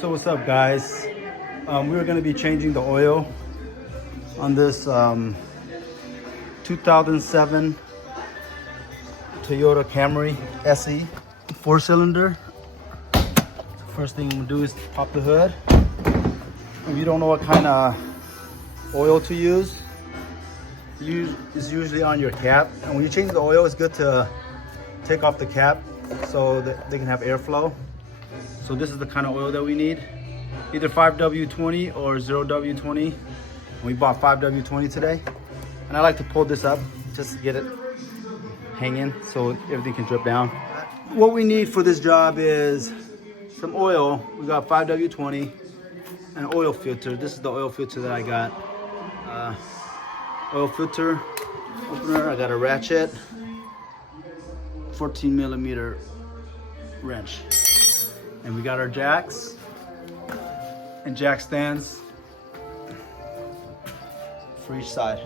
So what's up, guys? We're going to be changing the oil on this 2007 Toyota Camry SE 4-cylinder. First thing we'll do is pop the hood. If you don't know what kind of oil to use, it's usually on your cap. And when you change the oil, it's good to take off the cap so that they can have airflow. So this is the kind of oil that we need, either 5W20 or 0W20. We bought 5W20 today, and I like to pull this up just to get it hanging so everything can drip down. What we need for this job is some oil. We got 5W20 and an oil filter. This is the oil filter that I got. Oil filter opener. I got a ratchet, 14mm wrench. And we got our jacks and jack stands for each side.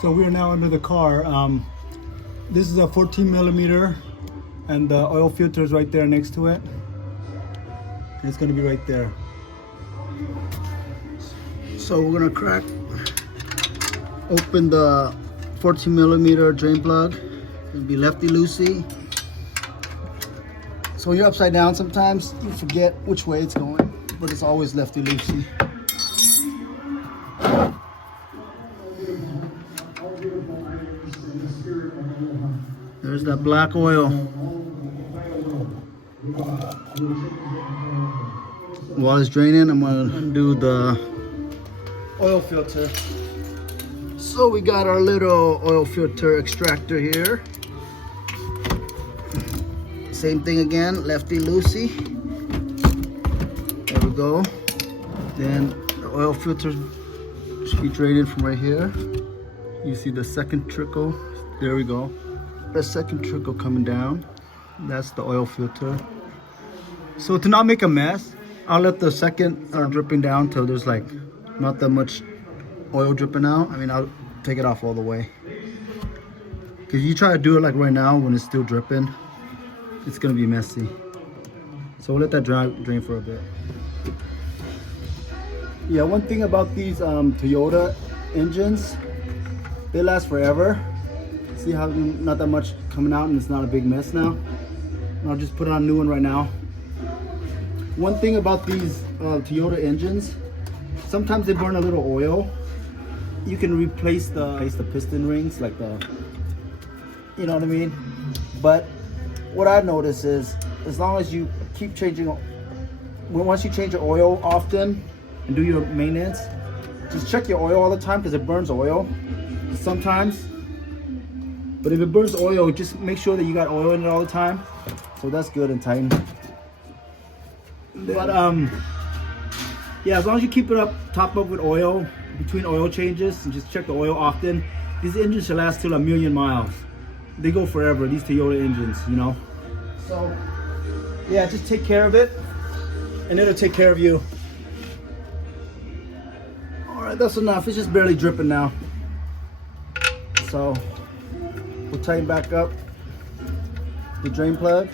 So we are now under the car. This is a 14mm, and the oil filter is right there next to it. And it's gonna be right there. So we're gonna open the 14mm drain plug. It'll be lefty-loosey. So when you're upside down, sometimes you forget which way it's going, but it's always lefty-loosey. There's that black oil. While it's draining, I'm gonna do the oil filter. So we got our little oil filter extractor here. Same thing again, lefty-loosey. There we go. Then the oil filter should be draining from right here. You see the second trickle. There we go. The second trickle coming down. That's the oil filter. So to not make a mess, I'll let the second dripping down till there's like not that much oil dripping out. I mean, I'll take it off all the way. Because you try to do it like right now when it's still dripping, it's gonna be messy. So we'll let that drain for a bit. Yeah, one thing about these Toyota engines, they last forever. See how not that much coming out and it's not a big mess now. And I'll just put on a new one right now. One thing about these Toyota engines, sometimes they burn a little oil. You can replace the piston rings, like the, you know what I mean? But what I notice is, as long as you keep changing, once you change your oil often and do your maintenance, just check your oil all the time because it burns oil sometimes. But if it burns oil, just make sure that you got oil in it all the time. So that's good and tight. But yeah, as long as you keep it top up with oil, between oil changes, and just check the oil often, these engines should last till 1,000,000 miles. They go forever, these Toyota engines, you know? So yeah, just take care of it and it'll take care of you. All right, that's enough. It's just barely dripping now. So we'll tighten back up the drain plug.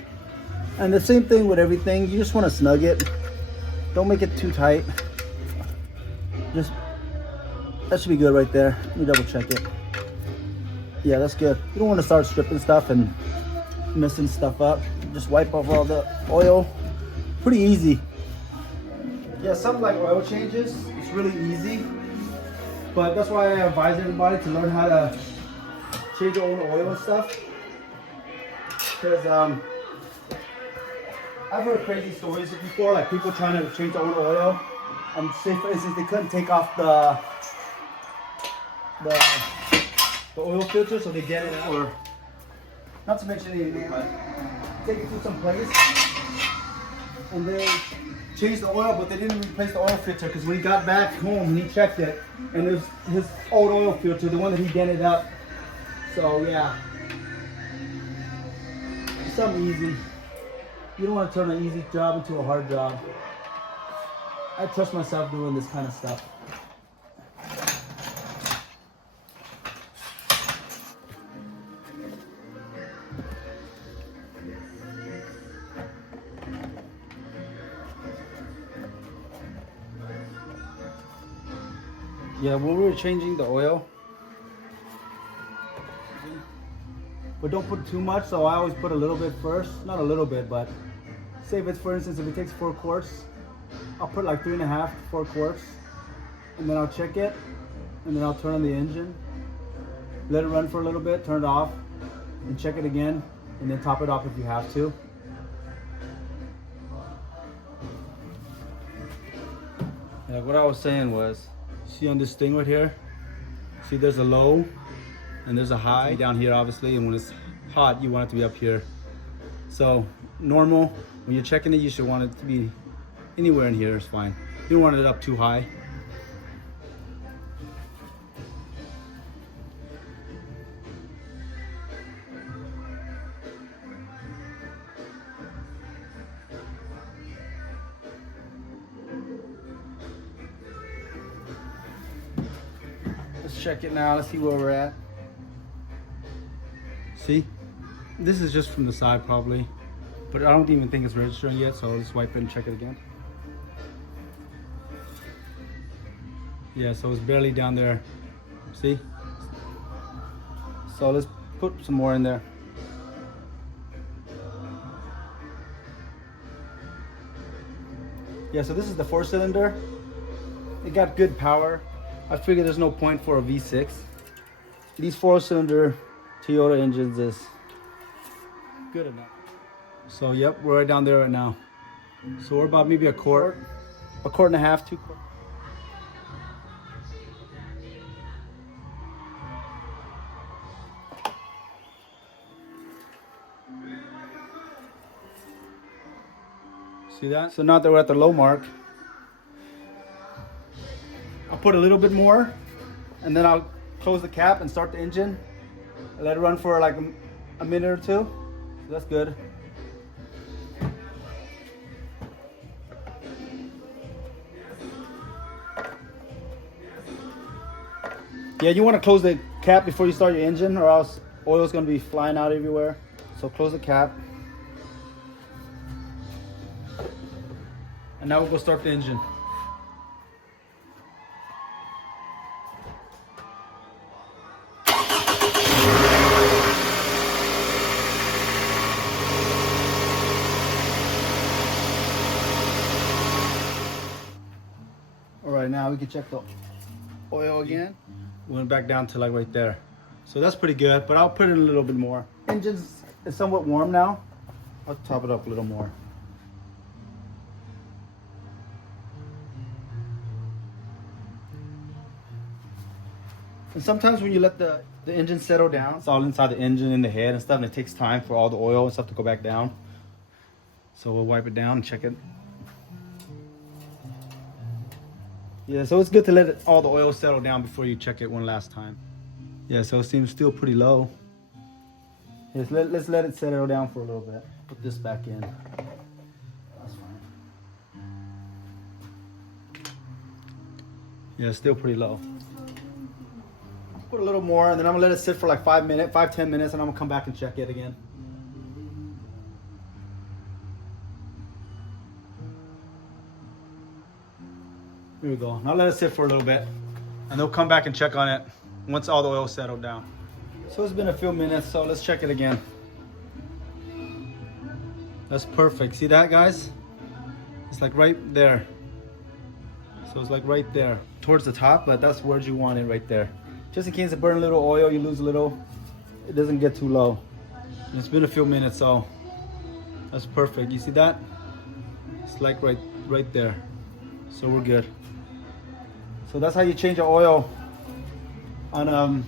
And the same thing with everything. You just want to snug it. Don't make it too tight. That should be good right there. Let me double check it. Yeah, that's good. You don't want to start stripping stuff and messing stuff up. Just wipe off all the oil. Pretty easy. Yeah, something like oil changes, it's really easy. But that's why I advise everybody to learn how to change your own oil and stuff. Because I've heard crazy stories before, like people trying to change their own oil. Say for instance, they couldn't take off the oil filter so they get it out. Or not to mention anything, but take it to some place and they changed the oil, but they didn't replace the oil filter because when he got back home, he checked it and it was his old oil filter, the one that he dented up. So yeah, something easy. You don't want to turn an easy job into a hard job. I trust myself doing this kind of stuff. Yeah, when we were changing the oil, but don't put too much, so I always put a little bit first. Not a little bit, but say if it's, for instance, if it takes 4 quarts, I'll put like 3.5 to 4 quarts, and then I'll check it, and then I'll turn on the engine, let it run for a little bit, turn it off, and check it again, and then top it off if you have to. Like what I was saying was, see on this thing right here, see there's a low and there's a high down here obviously, and when it's hot you want it to be up here. So normal, when you're checking it, you should want it to be anywhere in here is fine. You don't want it up too high. Let's check it now. Let's see where we're at. See, this is just from the side probably, but I don't even think it's registering yet, so let's wipe it and check it again. Yeah, so it's barely down there. See? So let's put some more in there. Yeah, so this is the 4-cylinder. It got good power. I figure there's no point for a V6. These 4-cylinder Toyota engines is good enough. So yep, we're right down there right now. So we're about maybe a quart and a half, 2 quarts. See that? So now that we're at the low mark, I'll put a little bit more and then I'll close the cap and start the engine and let it run for like a minute or 2. So that's good. Yeah, you want to close the cap before you start your engine or else oil's going to be flying out everywhere. So close the cap. And now we'll go start the engine. All right, now we can check the oil again. We went back down to like right there. So that's pretty good, but I'll put in a little bit more. Engine's is somewhat warm now. I'll top it up a little more. And sometimes when you let the engine settle down, it's all inside the engine and the head and stuff, and it takes time for all the oil and stuff to go back down. So we'll wipe it down and check it. Yeah, so it's good to let all the oil settle down before you check it one last time. Yeah, so it seems still pretty low. Yes, let's let it settle down for a little bit. Put this back in. That's fine. Yeah, it's still pretty low. Put a little more, and then I'm gonna let it sit for like 5-10 minutes, and I'm gonna come back and check it again. Here we go. Now let it sit for a little bit, and they'll come back and check on it once all the oil settled down. So it's been a few minutes, so let's check it again. That's perfect. See that, guys? It's like right there. So it's like right there, towards the top, but that's where you want it, right there. Just in case it burns a little oil, you lose a little, it doesn't get too low. And it's been a few minutes, so that's perfect. You see that? It's like right there. So we're good. So that's how you change the oil on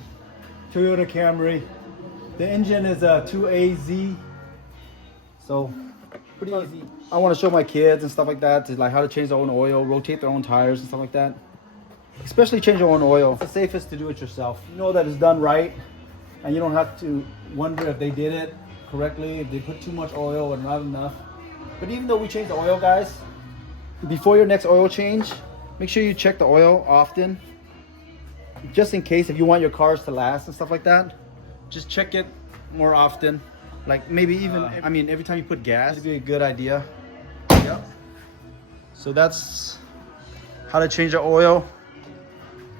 Toyota Camry. The engine is a 2AZ, so pretty easy. I want to show my kids and stuff like that to like how to change their own oil, rotate their own tires and stuff like that. Especially change your own oil. It's the safest to do it yourself. You know that it's done right, and you don't have to wonder if they did it correctly, if they put too much oil or not enough. But even though we change the oil, guys, before your next oil change, make sure you check the oil often. Just in case if you want your cars to last and stuff like that, just check it more often. Like maybe even, I mean, every time you put gas, it'd be a good idea. Yep. So that's how to change the oil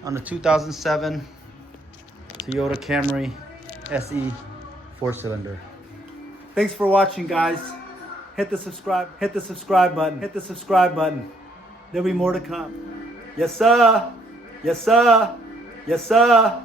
on the 2007 Toyota Camry SE 4-cylinder. Thanks for watching, guys. Hit the subscribe button. Hit the subscribe button. There'll be more to come. Yes, sir. Yes, sir. Yes, sir.